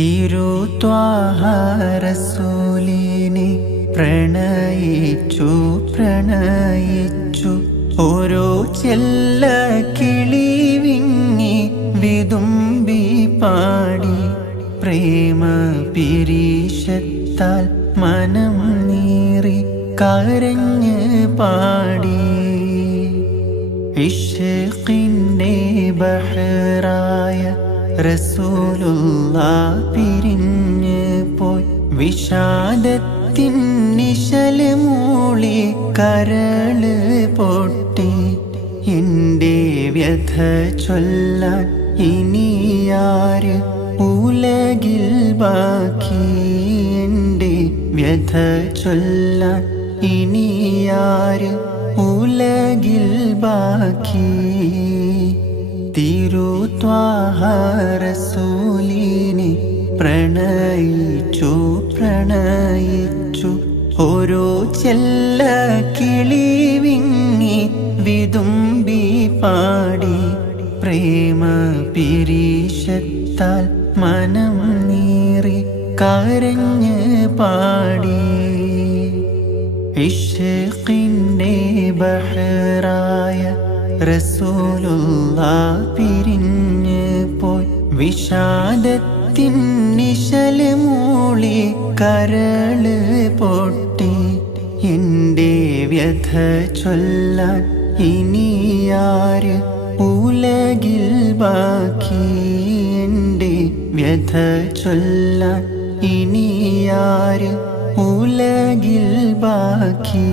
തിരുത്വാഹ റസൂലിനെ പ്രണയിച്ചു ഓരോ ചെല്ല കിളി വിങ്ങി വിതുമ്പി പാടി പ്രേമ പിരീശത്താൽ മനം നീറി കരഞ്ഞ് പാടി ഇശ്ഖിന്റെ ബഹറായ റസൂലുള്ളാഹ് പിരിഞ്ഞ് പോയി വിഷാദത്തിൻ നിശല് മൂളി കരള് പൊട്ടി എൻ്റെ വ്യഥ ചൊല്ലാൻ ഇനിയാര് ഉലകിൽ ബാക്കി എൻ്റെ വ്യഥ ചൊല്ലാൻ ഇനിയാര് ഉലകിൽ ബാക്കി തിരുത്വാഹ റസൂലിനെ പ്രണയിച്ചു ഓരോ ചെല്ല കിളി വിങ്ങി വിതുമ്പി പാടി പ്രേമ പിരീശത്താൽ മനം നീറി കരഞ്ഞ് പാടി ഇശ്ഖിന്റെ ബഹറായ റസൂലുള്ളാഹ് പിരിഞ്ഞ് പോയി വിഷാദത്തിൻ നിശല് മൂളി കരള് പൊട്ടി എൻ്റെ വ്യഥ ചൊല്ലാൻ ഇനിയാര് ഉലകിൽ ബാക്കി എൻ്റെ വ്യഥ ചൊല്ലാൻ ഇനിയാര് ഉലകിൽ ബാക്കി